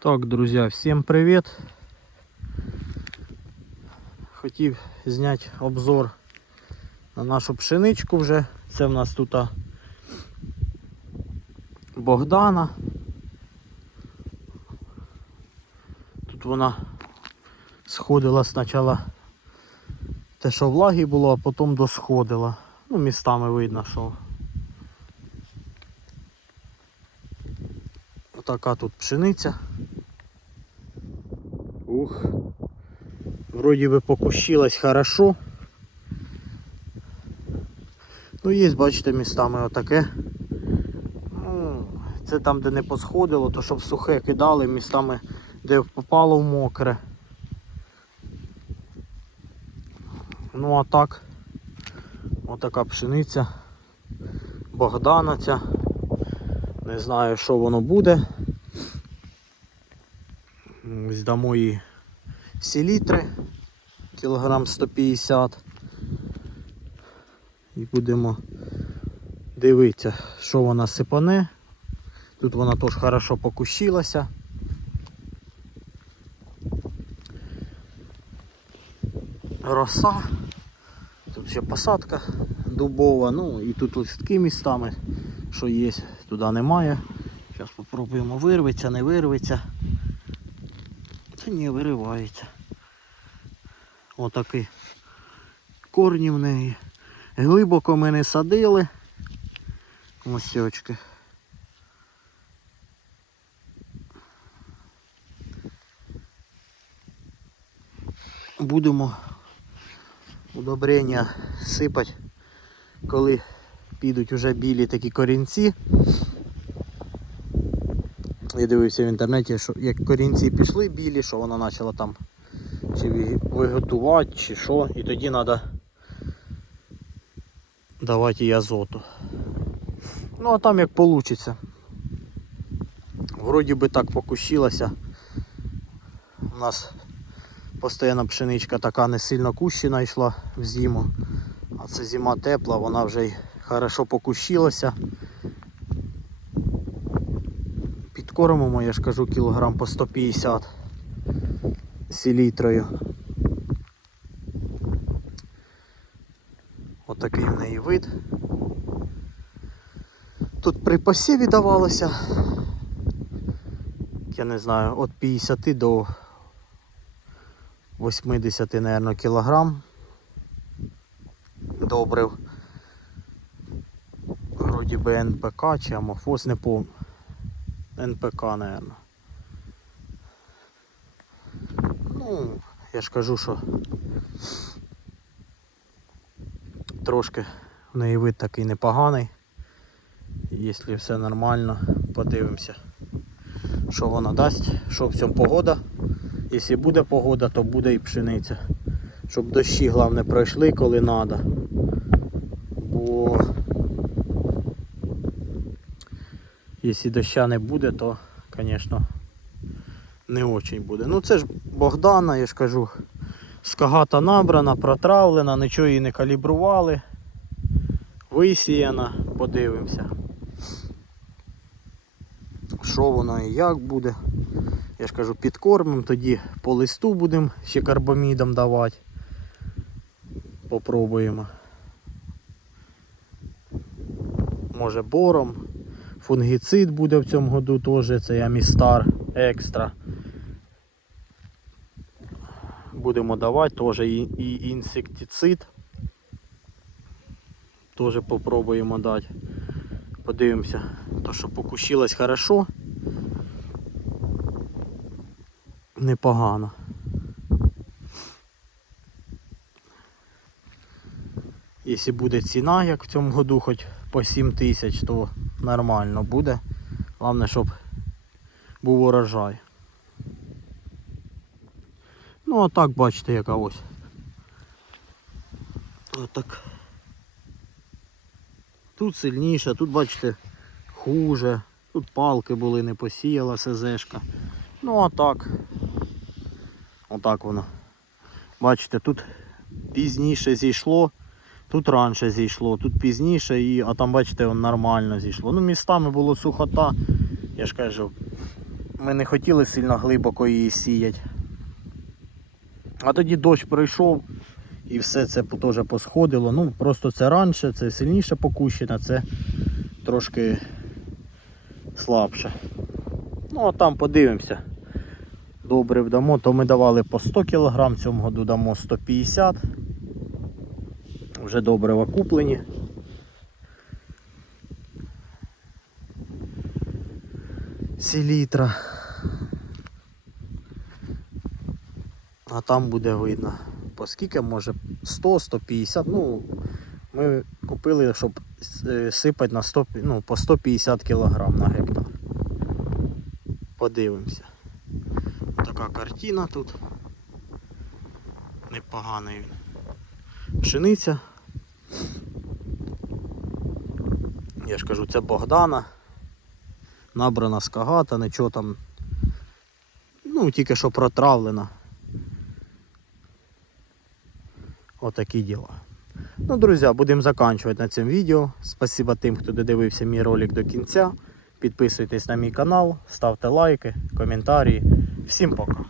Так, друзі, всім привіт. Хотів зняти обзор на нашу пшеничку вже. Це в нас тут Богдана. Тут вона сходила спочатку те, що влаги було, а потім досходила. Ну, містами видно, що Отака тут пшениця. Ух. Вроді би покущилась хорошо. Ну є, бачите, містами отаке. Ну, Це там, де не посходило, то щоб сухе кидали, містами, де попало в мокре. Ну а так, отака пшениця. Богдана ця. Не знаю, що воно буде. Ось дамо їй селітри, кілограм 150. І будемо дивитися, що вона сипане. Тут вона теж хорошо покущилася. Роса. Тут ще посадка дубова, ну і тут листки містами, що є, туди немає. Зараз спробуємо вирветься, не вирветься. Та ні, виривається. Отакі корні в неї. Глибоко ми не садили. Осьочки. Будемо удобрення сипати, коли підуть уже білі такі корінці. Я дивився в інтернеті, що як корінці пішли білі, що вона почала там чи виготувати, чи що, і тоді треба давати їй азоту. Ну а там як вийде. Вроді би так покущилася. У нас постійна пшеничка така не сильно кущена йшла в зиму. А це зима тепла, вона вже й хорошо покущилася. Підкормимо, я ж кажу, кілограм по 150 селітрою. Отакий в неї вид. Тут при посіві давалося, я не знаю, від 50 до 80, наверное, кілограм добрив. Вроді би НПК чи амофос, не помню. НПК, наверное. Ну, я ж кажу, що трошки в неї вид такий непоганий. Якщо все нормально, подивимося, що вона дасть, що в цьому погода. Якщо буде погода, то буде і пшениця. Щоб дощі, головне, пройшли, коли треба. Бо якщо доща не буде, то, звісно, не очень буде. Ну це ж Богдана, я ж кажу, скагата набрана, протравлена, нічого її не калібрували. Висіяна, подивимося. Що воно і як буде. Я ж кажу, підкормимо, тоді по листу будемо ще карбамідом давати. Попробуємо. Може бором. Фунгіцид буде в цьому году теж, це Амістар екстра. Будемо давати теж і, і інсектицид. Теж попробуємо дати. Подивимося, то що покущилось хорошо. Непогано. Якщо буде ціна, як в цьому году, хоч по 7 тисяч, то нормально буде. Головне, щоб був урожай. Ну а так бачите, яка ось. Отак. Тут сильніше, тут бачите хуже. Тут палки були, не посіяла СЗшка. Ну а так. Отак воно. Бачите, тут пізніше зійшло, тут раніше зійшло, тут пізніше, і, а там бачите, нормально зійшло. Ну, містами було сухота, я ж кажу, ми не хотіли сильно глибоко її сіяти. А тоді дощ пройшов і все це теж посходило. Ну, просто це раніше, це сильніше покущено, це трошки слабше. Ну, а там подивимося. Добре вдамо, то ми давали по 100 кг, цьому году дамо 150. Вже добре окуплені. Селітра. А там буде видно. По скільки може 100-150. Ну, ми купили, щоб е, сипати на 100, ну, по 150 кг на гектар. Подивимося. Така картина тут. Непоганий він. Пшениця. Я ж кажу, це Богдана. Набрана з кагата, нічого там. Ну, тільки що протравлена. Отакі діла. Ну, друзі, будемо закінчувати на цьому відео. Спасибо тим, хто додивився мій ролик до кінця. Підписуйтесь на мій канал, ставте лайки, коментарі. Всім пока.